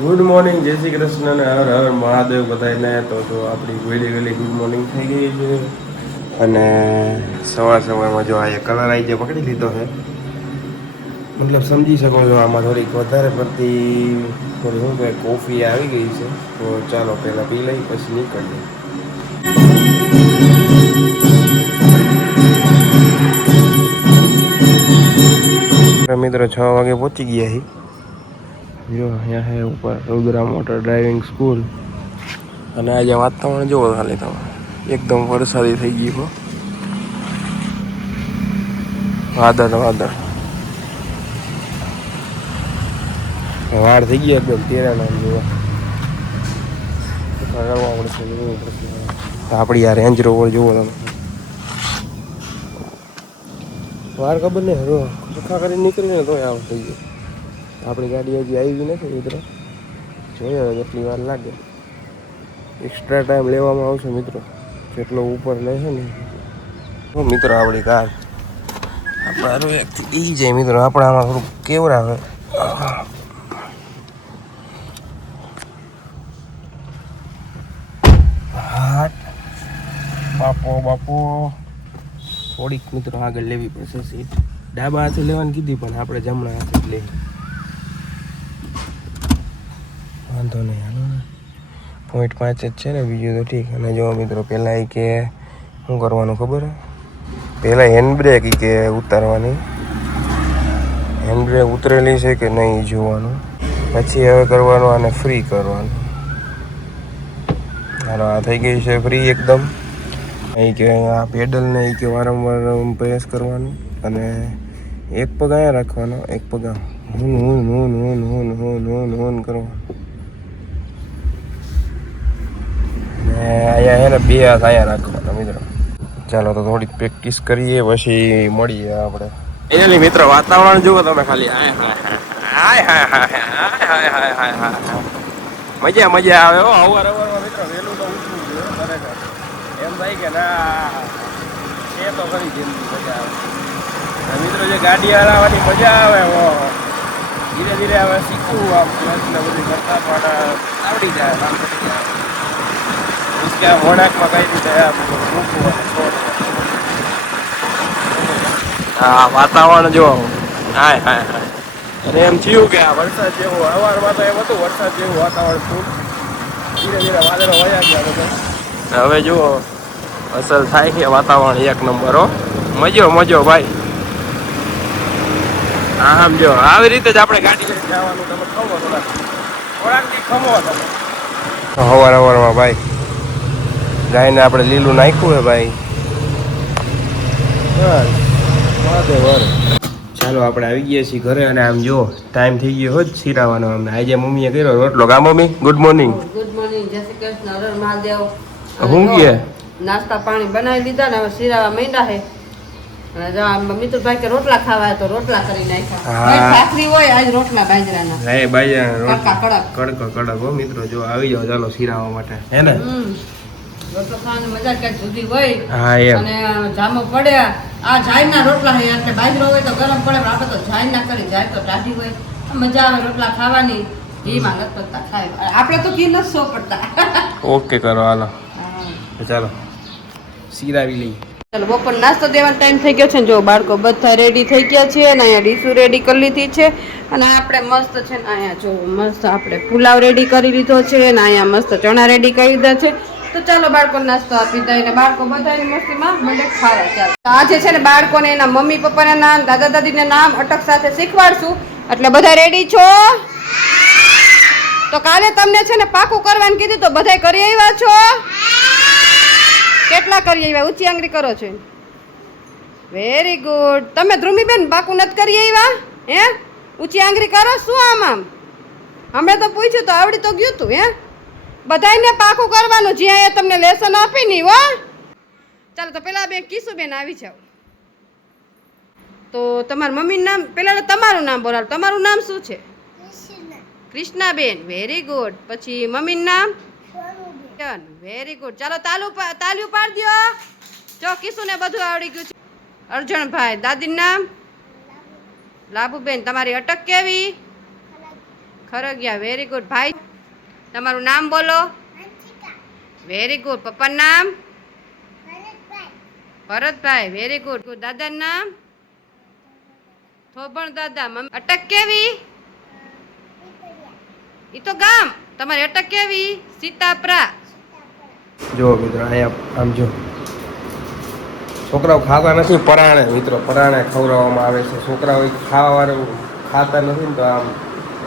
Good morning, જય શ્રી કૃષ્ણ અને હર હર મહાદેવ બધાને. તો આપણી વહેલી વહેલી ગુડ મોર્નિંગ થઈ ગઈ છે અને સવારમાં જો આ કલર આવી જાય પકડી લીધો છે. મતલબ સમજી શકો છો આમાં થોડીક વધારે પડતી થોડી શું કહે કોફી આવી ગઈ છે. તો ચાલો પહેલાં પી લઈ પછી નીકળીએ. મિત્રો 6 વાગે પહોંચી ગયા છીએ. જો અહીંયા છે ઉપર રુદ્રા મોટર ડ્રાઇવિંગ સ્કૂલ. અને આજે વાતાવરણ જોવો ખાલી તમે, એકદમ વરસાદી થઈ ગયું. વાદળ વાર થઈ ગયા એકદમ તેરાના જોવા. આપણી આ રેન્જ રોવર જુઓ તમે, વાર ખબર નહીં હવે ચોખ્ખા કરીને નીકળીને તો આવ થઈ ગયું. આપણી ગાડી હજી આવી નથી મિત્રો, જોઈએ હવે કેટલી વાર લાગે. એક્સ્ટ્રા ટાઈમ લેવામાં આવશે મિત્રો, જેટલો ઉપર લે છે ને. મિત્રો આપણી કાર આપણે ઈ જાય મિત્રો, આપણે આમાં થોડુંક કેવરાવે. બાપો થોડીક મિત્રો આગળ લેવી પડશે સીટ. ડાબા હાથે લેવાની કીધી પણ આપણે જમણા હાથે જ લેવી. વાંધો નહીં, હાલો 0.5 જ છે ને, બીજું તો ઠીક. અને જો મિત્રો પહેલાં એ કે શું કરવાનું ખબર હે, પહેલાં હેન્ડબ્રેક કે ઉતારવાની, હેન્ડબ્રેક ઉતરેલી છે કે નહીં જોવાનું, પછી હવે કરવાનું આને ફ્રી કરવાનું. હાલો આ થઈ ગઈ છે ફ્રી એકદમ. અહીં કે આ પેડલને એ કે વારંવાર પ્રેસ કરવાનું અને એક પગ અહીંયા રાખવાનો, એક પગ હું કરવાનું. ને અહીંયા છે ને 2 હાથ અહીંયા રાખવાના મિત્રો. ચાલો તો થોડીક પ્રેક્ટિસ કરીએ પછી મળીએ આપણે. એની મિત્રો વાતાવરણ જુઓ તમે ખાલી, મજા આવે હો. અવારમાં મિત્રો વહેલું તો ઉઠવું જોઈએ ખરેખર. એમ થાય કે ના એ તો ખરી જિંદગી મજા આવે. મિત્રો જે ગાડી હલાવવાની મજા આવે, ધીરે ધીરે હવે શીખવું આમ ને બધી કરતા પણ આવડી જાય, કામ કરી જાય. કે વળાંકમાં કઈ રીતે મૂકવું અને છોડવું. હા વાતાવરણ જો હાય અને એમ થયું કે આ વરસાદ જેવું, અવારમાં તો એમ હતું વરસાદ જેવું વાતાવરણ ખૂબ. ધીરે ધીરે વાદળો વયા ગયા બધા. હવે જુઓ અસર થાય છે, વાતાવરણ એક નંબર હો. મજો ભાઈ. આમ જો આવી રીતે જ આપણે ગાડી લઈને જવાનું. તમે ખમો થોડાકથી ખમો તમે સવારમાં ભાઈ. ગાયને આપણે લીલું નાખ્યું હે ભાઈ. ચાલો આપણે આવી ગયા છીએ ઘરે. અને આમ જો ટાઈમ થઈ ગયો હોત શીરાવાનો. અમને આજે મમ્મીએ કર્યો રોટલો. કા mummy good morning. Good morning, જય શ્રી કૃષ્ણ, હર હર મહાદેવ. હું કે નાસ્તા પાણી બનાવી લીધા ને હવે શીરાવા માંડ્યા છે. અને જો મિત્રભાઈ કે રોટલા ખાવા તો રોટલા કરી નાખ્યા. ભાખરી હોય આજ રોટલા બાજરાના. હે બાજરાના રોટલા કડક હો મિત્રો. જો આવી જાવ ચાલો શીરાવા માટે હે ને. રોટલો ખાવાની મજા ક્યાંક જુદી હોય. હા એમ. અને જામો પડ્યા આ જાયના રોટલા છે, એટલે બાજરો હોય તો ગરમ પડે, આપણે તો જાય ના કરી, જાય તો ટાઢી હોય. મજા આવે રોટલા ખાવાની. ઘીમાં લપકતા ખાય. આપણે તો ઘી નથી સોપડતા. ઓકે કરો હાલો. ચાલો શીરાવી લઈએ. ચાલો બપોર નાસ્તો દેવાનો ટાઈમ થઈ ગયો છે ને. જો બાળકો બધા રેડી થઈ ગયા છે અને અહીંયા ડીશું રેડી કરી લીધી છે. અને આપણે મસ્ત છે ને અહીંયા જો મસ્ત આપણે પુલાવ રેડી કરી લીધો છે અને અહીંયા મસ્ત ચણા રેડી કરી લીધા છે. તો ચાલો બાળકો નાસ્તો આપી દઈએ ને બાળકો બધાની મસ્તીમાં મને ખાવા. ચાલો આજે છે ને બાળકોને એના મમ્મી પપ્પાના નામ, દાદા દાદીના નામ અટક સાથે શીખવાડશું. એટલે બધા રેડી છો? તો કાલે તમને છે ને પાકું કરવાનું કીધું તો બધા કરી આવ્યા છો? કેટલા કરી આવ્યા? ઊંચી આંગળી કરો છો. Very good. તમે ધ્રુમીબેન પાકું નથી કરી આવ્યા? હે ઊંચી આંગળી કરો. શું આમ હમણાં તો પૂછ્યું તો આવડી તો ગયું તું. હે બધાને પાકું કરવાનું જ્યાં એ તમને લેસન આપી નહીં હો. ચાલો તો પેલા બે કિશુબેન આવી જાવ. તો તમારા મમ્મીનું નામ પેલા તમારું નામ બોલાવો. તમારું નામ શું છે? કૃષ્ણાબેન. Very good. પછી મમ્મીનું નામ? Very good. ચાલો તાલિયું પાડી દો. જો કિશુને બધું આવડી ગયું છે. અર્જણભાઈ. દાદીનું નામ? લાભુબેન. તમારી અટક કેવી? ખરગિયા. Very good. ભાઈ તમારું નામ બોલો. Very good. પપ્પાનું નામ ભરતભાઈ. Very good. દાદાનું નામ થોભણ દાદા. મમ્મી અટક કેવી? ઈ તો ગામ. તમારી અટક કેવી? સીતાપરા. જો મિત્રો અહીંયા આમ જો છોકરાઓ ખાતા નથી પરાણે મિત્રો, પરાણે ખવડાવવામાં આવે છે. છોકરાઓ ખાવાવાળું ખાતા નથી ને તો આમ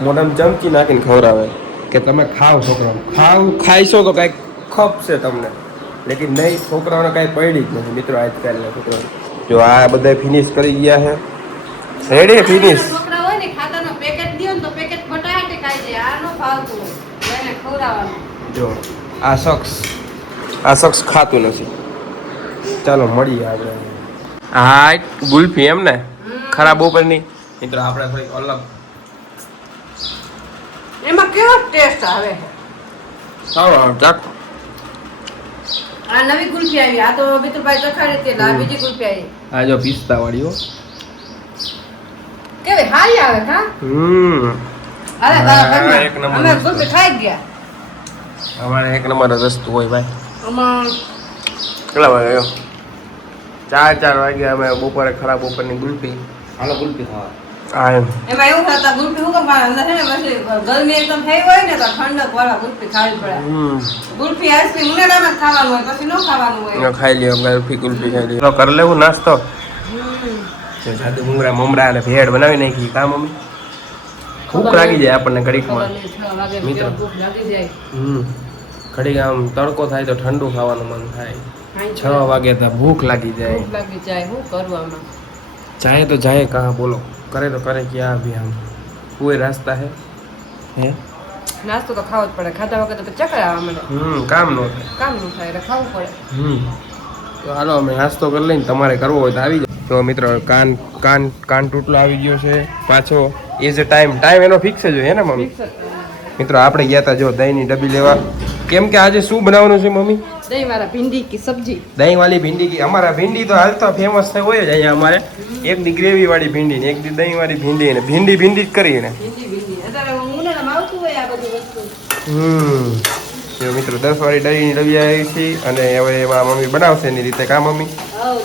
મોઢામાં ચમચી નાખીને ખવડાવે કે તમે ખાઓ. છોકરાઓ ખાઈશો તો કાંઈક ખપશે તમને, લેકિન નહીં, છોકરાઓને કાંઈ પડી જ નથી મિત્રો આજકાલના છોકરાઓ. જો આ બધા ફિનિશ કરી ગયા છે, રેડી ફિનિશ. છોકરા હોય ને ખાતાનો પેકેટ દિયો ને તો પેકેટ ફટાફટ ખાઈ જાય. આ નો ફાવતું હોય એને ખવડાવવાનું. જો આ શખ્સ ખાતું નથી. ચાલો મળીએ આપણે. હા ગુલ્ફી એમ ને ખરાબ ઉપરની મિત્રો આપણે થોડીક અલગ. એમાં કેવો ટેસ્ટ આવે? ચાક આ નવી ગુલ્ફી આવી. આ તો મિત્રભાઈ ચખાડી હતી. આ બીજી ગુલ્ફી આવી. આ જો પિસ્તા વાળી હો. કેવી હારી આવે હા? અરે હા, એક નંબર અમે વસ્તુ. ગુલ્ફી ખાઈ ગયા. અમારે એક નંબર જ વસ્તુ હોય ભાઈ. આમાં કેટલા વાગે આવ્યો? 4 વાગ્યા. અમે બપોરે ખરાબ બપોરની ગુલ્ફી. હાલો ગુલ્ફી ખાવા. હા એમ. એમાં એવું થતા ગુલ્ફી હું કમાવા અંદર છે ને પછી ગરમી એકદમ થઈ હોય ને તો ઠંડક વાળા ગુલ્ફી ખાવી પડે. ગુલ્ફી આઈસ્ક્રીમ ઉનાળામાં જ ખાવાનું હોય, પછી ન ખાવાનું હોય. ખાઈ લ્યો ગુલ્ફી ખાઈ લ્યો. કરી લેવું નાસ્તો. જાદુ મુંગરા મમરા અને ભેળ બનાવી નાખી. કા મમ્મી ભૂખ લાગી જાય આપણને ઘડીકમાં મિત્રો. ભૂખ લાગી જાય. ઘડીક આમ તડકો થાય તો ઠંડુ ખાવાનું મન થાય. 6 વાગે તો ભૂખ લાગી જાય. ભૂખ લાગી જાય. શું કરવાનું? જાય તો જાય કहाँ બોલો, करे तो करे क्या अभी हम, कोई रास्ता है हैं? નાસ્તો તો ખાવો જ પડે. ખાધા વગર તો પછી ચક્કર આવવા મળે. કામ નો થાય. કામ ન થાય એટલે ખાવું પડે. તો હાલો અમે નાસ્તો કરી લઈને તમારે કરવો હોય તો આવી જાઓ. તો મિત્રો કાન તૂટલો આવી ગયો છે પાછો. એ જે ટાઈમ એનો ફિક્સ જ હોય હે ને મમ્મી? મિત્રો આપણે ગયા હતા જો દહીંની ડબ્બી લેવા. કેમ કે આજે શું બનાવવાનું છે મમ્મી? દહીં વાળા ભીંડી કી સબ્જી. દહીં વાળી ભીંડી કી. અમારા ભીંડી તો હાલ તો ફેમસ હોય જ અહીંયા અમારે. એક દી ગ્રેવી વાળી ભીંડી ને એક દી દહીં વાળી ભીંડી ને ભીંડી જ કરીને. ભીંડી અત્યારે ઉનાળામાં આવતું હોય આ બધી વસ્તુ. જો મિત્રો 10 વાળી દહીંની ડબ્બી આવી છે અને હવે એમાં મમ્મી બનાવશે એની રીતે. કા મમ્મી?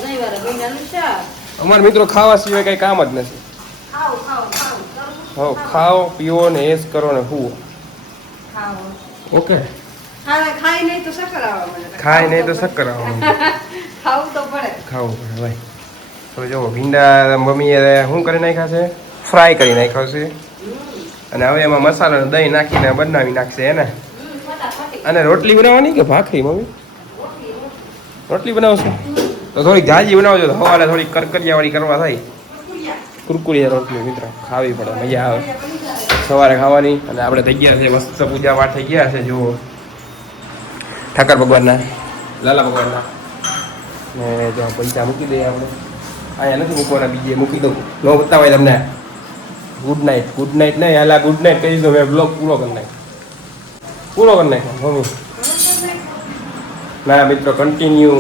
દહીં વાળા ભીંડાનું શાક. અમારે મિત્રો ખાવા સિવાય કઈ કામ જ નથી. ખાઓ પીવો ને એસ કરો ને હુવો. ઓકે. ખાઈ નહીં તો શક્કર આવવા મળે. ખાય નહીં તો શક્કર આવવાનું. ખાવું તો પડે. ખાવું પડે ભાઈ. તો જો ભીંડા મમ્મીએ શું કરી નાખ્યા છે? ફ્રાય કરી નાખ્યો છે. અને હવે એમાં મસાલો અને દહીં નાખીને બનાવી નાખશે એને. અને રોટલી બનાવવાની કે ભાખરી મમ્મી? રોટલી બનાવશે તો થોડીક જાજી બનાવજો તો સવારે થોડીક કરકરિયાવાળી કરવા થાય. કુરકુરિયા રોટલી મિત્રો ખાવી પડે, મજા આવે સવારે ખાવાની. અને આપણે થઈ ગયા છે મસ્ત પૂજા પાઠ થઈ ગયા છે. જુઓ ઠાકર ભગવાનના, લાલા ભગવાનના. ને જો પૈસા મૂકી દઈએ આપણે. અહીંયા નથી મૂકવાના, બીજે મૂકી દઉં. નો બતાવાય તમને. ગુડ નાઇટ નહીં હાલા ગુડ નાઇટ કહી દો. મેં બ્લોગ પૂરો કરી નાખ્યો મમ્મી. ના મિત્રો કન્ટિન્યુ